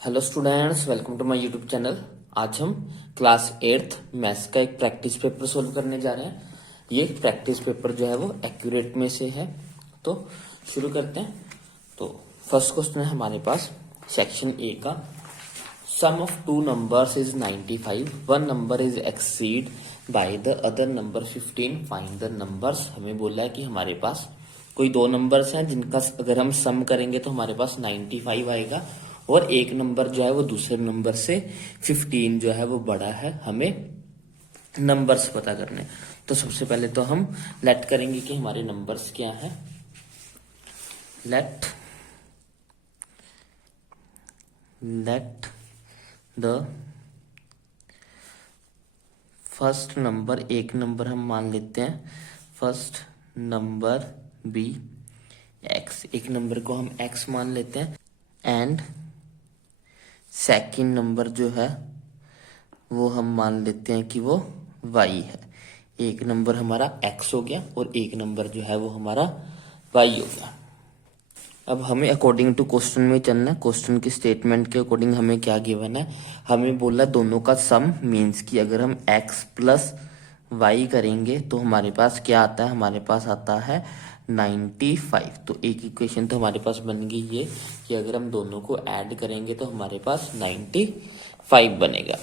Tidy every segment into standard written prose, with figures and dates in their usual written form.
Hello students, welcome to my YouTube channel. आज हम class 8th maths का एक प्रैक्टिस पेपर सोल्व करने जा रहे हैं। ये प्रैक्टिस पेपर जो है वो एक्यूरेट में से है, तो शुरू करते हैं। तो फर्स्ट क्वेश्चन है हमारे पास सेक्शन ए का। Sum of two numbers is 95, one number is exceed by the other number 15, find the numbers. हमें बोला है कि हमारे पास कोई दो नंबर्स हैं जिनका अगर हम सम करेंगे तो हमारे पास 95 आएगा, और एक नंबर जो है वो दूसरे नंबर से 15 जो है वो बड़ा है। हमें नंबर्स पता करने, तो सबसे पहले तो हम लेट करेंगे कि हमारे नंबर्स क्या है। लेट द फर्स्ट नंबर, एक नंबर हम मान लेते हैं फर्स्ट नंबर बी एक्स, एक नंबर को हम एक्स मान लेते हैं, एंड सेकंड नंबर जो है वो हम मान लेते हैं कि वो वाई है। एक नंबर हमारा एक्स हो गया और एक नंबर जो है वो हमारा वाई हो गया। अब हमें अकॉर्डिंग टू क्वेश्चन में चलना है। क्वेश्चन की स्टेटमेंट के अकॉर्डिंग हमें क्या गिवन है, हमें बोला दोनों का सम, मीन्स कि अगर हम x प्लस वाई करेंगे तो हमारे पास क्या आता है, हमारे पास आता है 95। तो एक इक्वेशन तो हमारे पास बन गई ये कि अगर हम दोनों को ऐड करेंगे तो हमारे पास 95 बनेगा।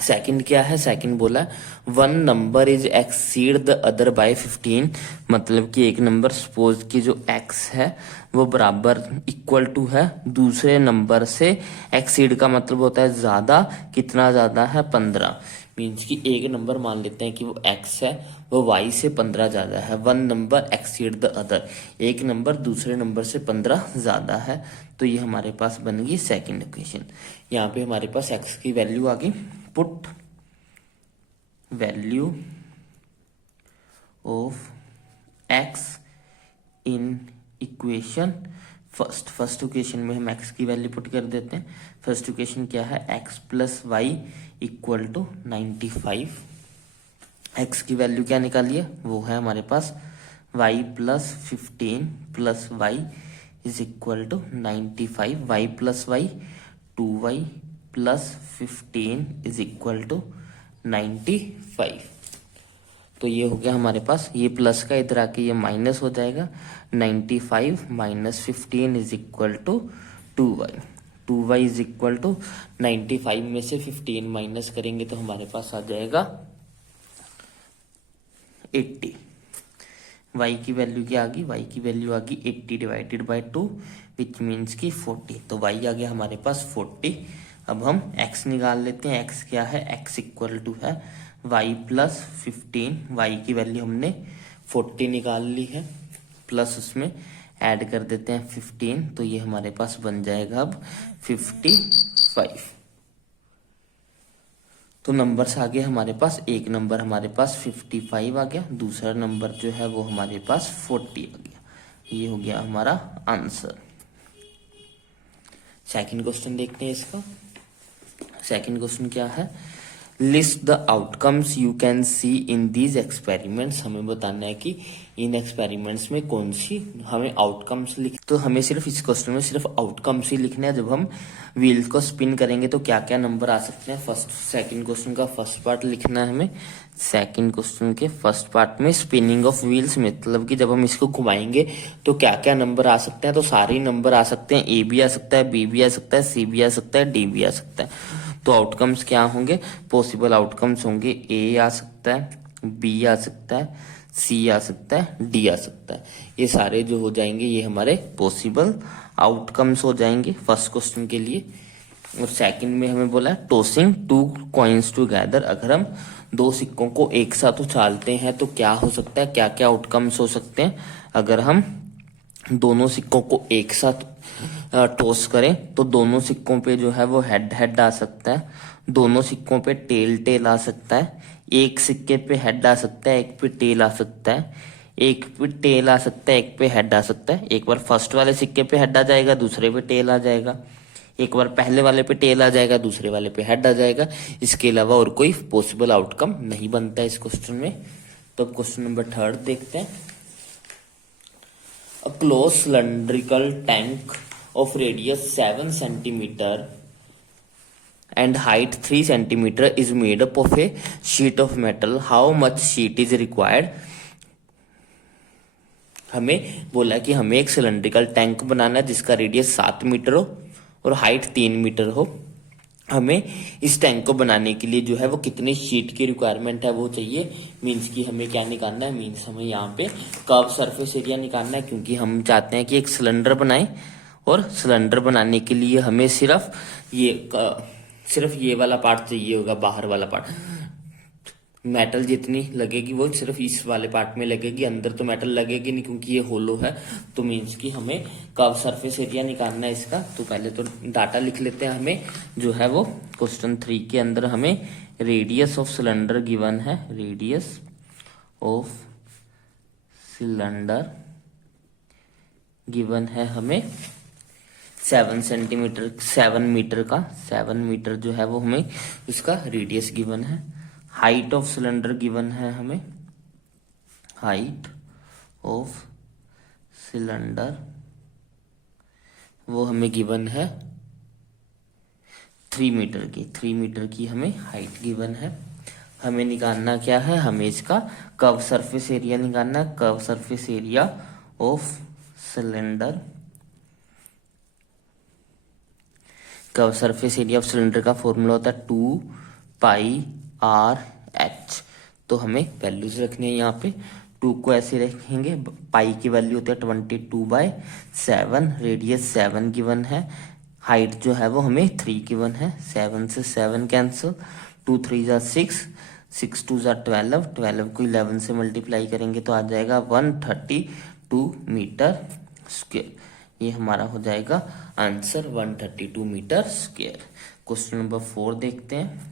सेकंड क्या है, सेकंड बोला one number is exceed the other by 15, मतलब कि एक नंबर सपोज कि जो x है वो बराबर इक्वल टू है दूसरे नंबर से। एक्सीड का मतलब होता है ज्यादा, कितना ज्यादा है 15, मीन्स कि एक नंबर मान लेते हैं कि वो x है, वो y से 15 ज्यादा है। One number exceed the other, एक नंबर दूसरे नंबर से 15 ज्यादा है। तो ये हमारे पास बन गई सेकंड इक्वेशन। यहाँ पे हमारे पास x की वैल्यू आ गई, put value of x in equation first equation में हम x की वैल्यू पुट कर देते हैं। फर्स्ट इक्वेशन क्या है, x plus y equal to 95। x की वैल्यू क्या निकालिए, वो है हमारे पास y plus 15 plus y is equal to 95। y plus y 2y plus 15 is equal to 95। तो ये हो गया हमारे पास, ये प्लस का इधर आके ये माइनस हो जाएगा। 95 minus 15 is equal to 2y। 2y is equal to 95 में से 15 माइनस करेंगे तो हमारे पास आ जाएगा 80। y की वैल्यू क्या आ गई, y की वैल्यू आ गई 80 डिवाइडेड बाय 2 विच मीन्स की 40। तो y आ गया हमारे पास 40। अब हम x निकाल लेते हैं। x क्या है, x इक्वल टू है y प्लस 15। y की वैल्यू हमने 40 निकाल ली है, प्लस उसमें ऐड कर देते हैं 15, तो ये हमारे पास बन जाएगा अब 55। तो नंबर्स आ गए हमारे पास, एक नंबर हमारे पास 55 आ गया, दूसरा नंबर जो है वो हमारे पास 40 आ गया। ये हो गया हमारा आंसर। सेकंड क्वेश्चन देखते हैं इसका। सेकंड क्वेश्चन क्या है, list the outcomes you can see in these experiments. हमें बताना है कि इन एक्सपेरिमेंट्स में कौन सी हमें आउटकम्स लिख, तो हमें सिर्फ इस क्वेश्चन में सिर्फ आउटकम्स ही लिखने हैं। जब हम व्हील्स को स्पिन करेंगे तो क्या क्या नंबर आ सकते हैं, फर्स्ट सेकंड क्वेश्चन का फर्स्ट पार्ट लिखना है हमें। सेकंड क्वेश्चन के फर्स्ट पार्ट में स्पिनिंग ऑफ व्हील्स, मतलब कि जब हम इसको घुमाएंगे तो क्या क्या नंबर आ सकते हैं। तो सारे नंबर आ सकते हैं, ए भी आ सकता है, बी भी आ सकता है, सी भी आ सकता है, डी भी आ सकता है। तो आउटकम्स क्या होंगे, पॉसिबल आउटकम्स होंगे, ए आ सकता है, बी आ सकता है, सी आ सकता है, डी आ सकता है। ये सारे जो हो जाएंगे ये हमारे पॉसिबल आउटकम्स हो जाएंगे फर्स्ट क्वेश्चन के लिए। और सेकंड में हमें बोला है टॉसिंग टू कॉइन्स टुगेदर, अगर हम दो सिक्कों को एक साथ उछालते हैं तो क्या हो सकता है, क्या क्या आउटकम्स हो सकते हैं। अगर हम दोनों सिक्कों को एक साथ टॉस करें तो दोनों सिक्कों पे जो है वो हेड हेड आ सकता है, दोनों सिक्कों पे टेल टेल आ सकता है, एक सिक्के पे हेड आ सकता है, एक पे टेल आ सकता है, एक पे टेल आ सकता है, एक पे हेड आ सकता है। एक बार फर्स्ट वाले सिक्के पे हेड आ जाएगा, दूसरे पे टेल आ जाएगा, एक बार पहले वाले पे टेल आ जाएगा, दूसरे वाले पे हेड आ जाएगा। इसके अलावा और कोई पॉसिबल आउटकम नहीं बनता इस क्वेश्चन में। तो अब क्वेश्चन नंबर थर्ड देखते हैं। A closed cylindrical tank of radius 7 centimeter and height 3 centimeter is made up of a sheet of metal. How much sheet is required? हमें बोला कि हमें एक सिलेंड्रिकल टैंक बनाना है जिसका रेडियस 7 मीटर हो और हाइट 3 मीटर हो। हमें इस टैंक को बनाने के लिए जो है वो कितने शीट की रिक्वायरमेंट है वो चाहिए। मीन्स कि हमें क्या निकालना है, मीन्स हमें यहाँ पे कर्व सरफेस एरिया निकालना है, क्योंकि हम चाहते हैं कि एक सिलेंडर बनाएं और सिलेंडर बनाने के लिए हमें सिर्फ ये वाला पार्ट चाहिए होगा, बाहर वाला पार्ट। मेटल जितनी लगेगी वो सिर्फ इस वाले पार्ट में लगेगी, अंदर तो मेटल लगेगी नहीं क्योंकि ये होलो है। तो मीन्स कि हमें कर्व सरफेस एरिया निकालना है इसका। तो पहले तो डाटा लिख लेते हैं। हमें जो है वो क्वेश्चन 3 के अंदर हमें रेडियस ऑफ सिलेंडर गिवन है, रेडियस ऑफ सिलेंडर गिवन है हमें 7 सेंटीमीटर, 7 मीटर का, 7 मीटर जो है वो हमें इसका रेडियस गिवन है। हाइट ऑफ सिलेंडर गिवन है हमें, हाइट ऑफ सिलेंडर वो हमें गिवन है 3 मीटर की, 3 मीटर की हमें हाइट गिवन है। हमें निकालना क्या है, हमें इसका कर्व सरफेस एरिया निकालना है। Curve surface area of cylinder, curve surface area of cylinder का फॉर्मूला होता है 2 पाई आर एच। तो हमें वैल्यूज रखनी है यहाँ पे। 2 को ऐसे रखेंगे, पाई की वैल्यू होती है 22/7, रेडियस 7 गिवन है, हाइट जो है वो हमें 3 गिवन है। 7 से 7 कैंसिल, 2 3 जा 6, 6 2 जा 12, 12 को 11 से मल्टीप्लाई करेंगे तो आ जाएगा 132 मीटर स्क्वायर। ये हमारा हो जाएगा answer 132 metre square. Question number 4 देखते हैं।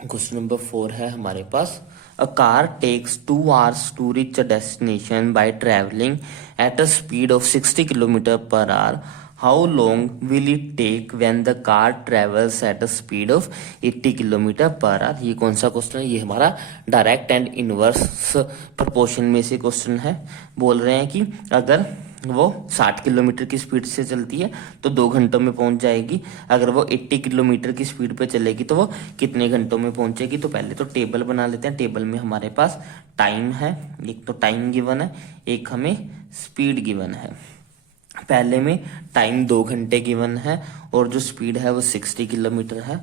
क्वेश्चन नंबर 4 है हमारे पास, a car takes 2 hours to reach a destination by traveling at a speed of 60 km/h. How long will it take when the car travels at a speed of 80 km/h? ये कौन सा question है? ये हमारा direct and inverse proportion में से question है। बोल रहे हैं कि अगर वो 60 किलोमीटर की स्पीड से चलती है तो 2 घंटों में पहुंच जाएगी, अगर वो 80 किलोमीटर की स्पीड पे चलेगी तो वो कितने घंटों में पहुंचेगी। तो पहले तो टेबल बना लेते हैं। टेबल में हमारे पास टाइम है, एक तो टाइम गिवन है, एक हमें स्पीड गिवन है। पहले में टाइम 2 घंटे गिवन है और जो स्पीड है वो 60 किलोमीटर है।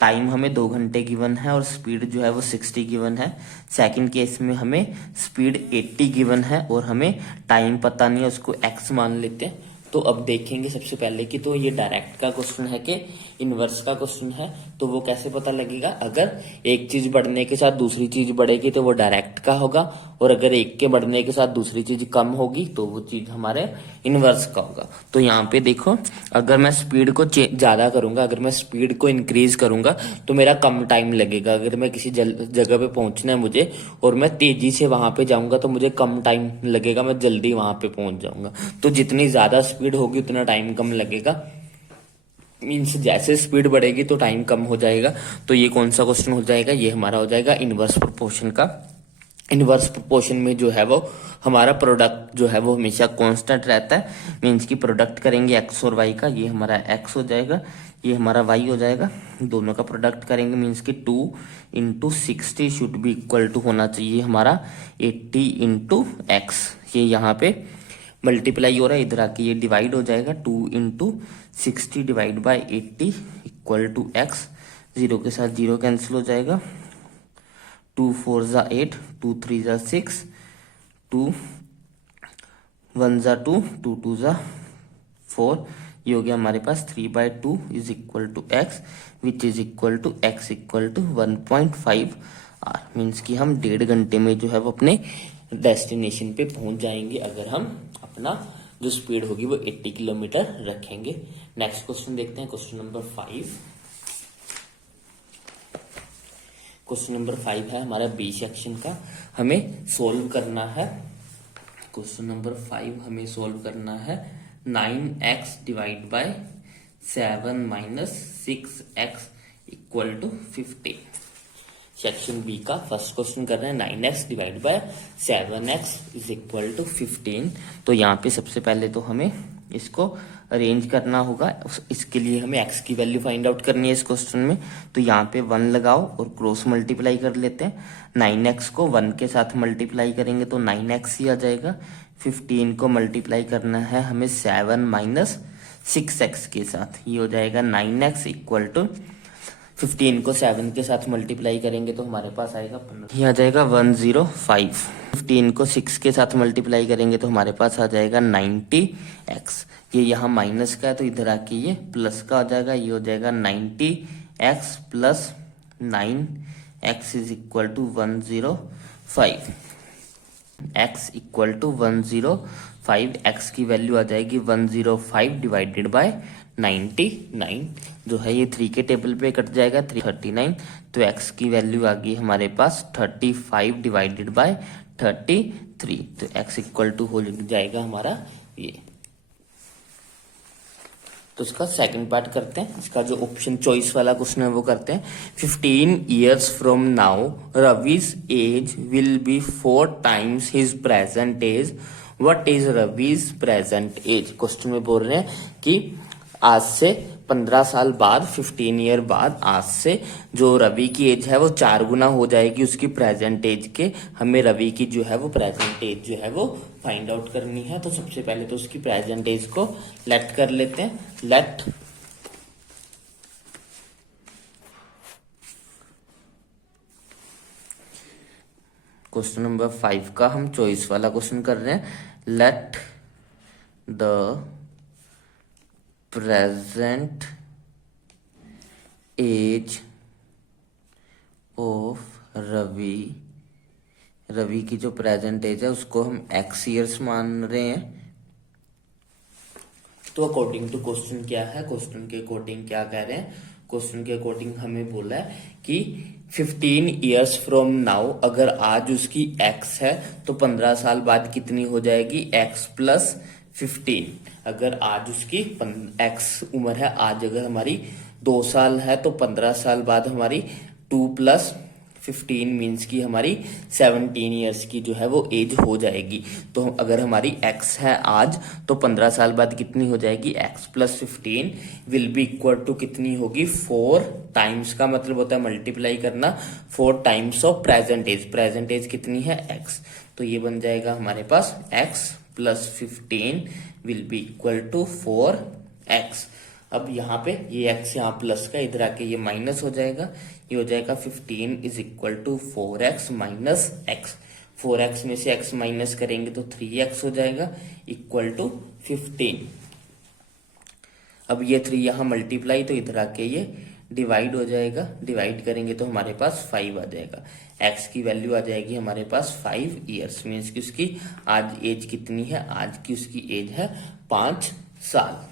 टाइम हमें 2 घंटे गिवन है और स्पीड जो है वो 60 गिवन है। सेकंड केस में हमें स्पीड 80 गिवन है और हमें टाइम पता नहीं है, उसको एक्स मान लेते हैं। तो अब देखेंगे सबसे पहले कि तो ये डायरेक्ट का क्वेश्चन है कि इनवर्स का क्वेश्चन है। तो वो कैसे पता लगेगा, अगर एक चीज बढ़ने के साथ दूसरी चीज बढ़ेगी तो वो डायरेक्ट का होगा, और अगर एक के बढ़ने के साथ दूसरी चीज कम होगी तो वो चीज हमारे इनवर्स का होगा। तो यहाँ पे देखो, अगर मैं स्पीड को ज्यादा करूंगा, अगर मैं स्पीड को इंक्रीज करूंगा तो मेरा कम टाइम लगेगा। अगर मैं किसी जगह पे पहुंचना है मुझे और मैं तेजी से वहां पे जाऊंगा तो मुझे कम टाइम लगेगा, मैं जल्दी वहां पे पहुंच जाऊंगा। तो जितनी ज्यादा स्पीड होगी उतना टाइम कम लगेगा। मीन्स जैसे स्पीड बढ़ेगी तो टाइम कम हो जाएगा। तो ये कौन सा क्वेश्चन हो जाएगा, ये हमारा हो जाएगा इनवर्स प्रोपोर्शन का। इनवर्स प्रोपोर्शन में जो है वो हमारा प्रोडक्ट जो है वो हमेशा कांस्टेंट रहता है। मीन्स की प्रोडक्ट करेंगे एक्स और वाई का, ये हमारा एक्स हो जाएगा, ये हमारा वाई हो जाएगा। दोनों का प्रोडक्ट करेंगे मीन्स की 2 × 60 शुड बी इक्वल टू होना चाहिए हमारा 80 × x। ये यहाँ पे मल्टीप्लाई हो रहा है, इधर आके ये डिवाइड हो जाएगा। 2 × 60 divide by 80 equal to x। 0 के साथ 0 कैंसिल हो जाएगा। 2 4 जा 8, 2 3 जा 6, 2 1 जा 2, 2 2 जा 4। ये हो गया हमारे पास 3/2 is equal to x, which is equal to x equal to 1.5 r। Means कि हम 1.5 घंटे में जो है वो अपने डेस्टिनेशन पे पहुंच जाएंगे, अगर हम अपना जो स्पीड होगी वो 80 किलोमीटर रखेंगे। नेक्स्ट क्वेश्चन देखते हैं, क्वेश्चन नंबर 5। क्वेश्चन नंबर 5 है हमारा बी सेक्शन का, हमें सोल्व करना है। क्वेश्चन नंबर 5 हमें सोल्व करना है 9x divide by 7 - 6x equal to 15। Section B का फर्स्ट क्वेश्चन कर रहे हैं 9x divide by 7x is equal to 15। तो यहाँ पे सबसे पहले तो हमें इसको अरेंज करना होगा। इसके लिए हमें x की वैल्यू फाइंड आउट करनी है इस क्वेश्चन में। तो यहाँ पे 1 लगाओ और क्रॉस मल्टीप्लाई कर लेते हैं। 9x को 1 के साथ मल्टीप्लाई करेंगे तो 9x ही आ जाएगा। 15 को मल्टीप्लाई करना है हमें 7 माइनस 6x के साथ, ये हो जाएगा 9x इक्वल टू 15 को 7 के साथ मल्टीप्लाई करेंगे तो हमारे पास आएगा 15, ये आ जाएगा 105। 15 को 6 के साथ मल्टीप्लाई करेंगे तो हमारे पास आ जाएगा 90x। ये यहाँ माइनस का है तो इधर आके ये प्लस का हो जाएगा, ये हो जाएगा 90x plus 9x is equal to 105। x equal to 105, x की वैल्यू आ जाएगी 105 डिवाइडेड बाय 99, जो है ये 3 के टेबल पे कट जाएगा 339। तो x की वैल्यू आ गई हमारे पास 35 डिवाइडेड बाय 33। तो x इक्वल टू हो जाएगा हमारा ये। तो इसका सेकंड पार्ट करते हैं। इसका जो ऑप्शन चॉइस वाला क्वेश्चन है वो करते हैं। 15 years from now Ravi's age will be 4 times his present age. What is Ravi's present age? Question में बोल रहे हैं कि आज से 15 साल बाद, 15 ईयर बाद आज से जो रवि की एज है वो 4 गुना हो जाएगी उसकी प्रेजेंट एज के। हमें रवि की जो है वो प्रेजेंट एज जो है वो फाइंड आउट करनी है। तो सबसे पहले तो उसकी प्रेजेंट एज को लेट कर लेते हैं। लेट क्वेश्चन नंबर 5 का हम चॉइस वाला क्वेश्चन कर रहे हैं। Let the present age of Ravi, Ravi की जो प्रेजेंट एज है उसको हम x ईयर्स मान रहे हैं। तो अकॉर्डिंग टू क्वेश्चन क्या है, क्वेश्चन के अकॉर्डिंग क्या कह रहे हैं, क्वेश्चन के अकॉर्डिंग हमें बोला है कि 15 ईयर्स फ्रॉम नाउ, अगर आज उसकी x है तो 15 साल बाद कितनी हो जाएगी x प्लस 15। अगर आज उसकी x उम्र है, आज अगर हमारी 2 साल है तो 15 साल बाद हमारी 2 प्लस 15 मीन्स की हमारी 17 ईयर्स की जो है वो एज हो जाएगी। तो अगर हमारी x है आज तो 15 साल बाद कितनी हो जाएगी, x plus 15 will be equal to कितनी होगी 4 टाइम्स का मतलब होता है मल्टीप्लाई करना, 4 times of present age. Present age कितनी है x, तो ये बन जाएगा हमारे पास x plus 15 will be equal to 4x। अब यहाँ पे ये x यहाँ प्लस का, इधर आके ये माइनस हो जाएगा, ये हो जाएगा 15 is equal to 4x minus x। 4x में से x माइनस करेंगे तो 3x हो जाएगा इक्वल टू 15। अब ये 3 यहाँ मल्टीप्लाई तो इधर आके ये डिवाइड हो जाएगा, डिवाइड करेंगे तो हमारे पास 5 आ जाएगा। x की वैल्यू आ जाएगी हमारे पास 5 ईयर्स मीन्स की उसकी आज एज कितनी है, आज की उसकी एज है 5 साल।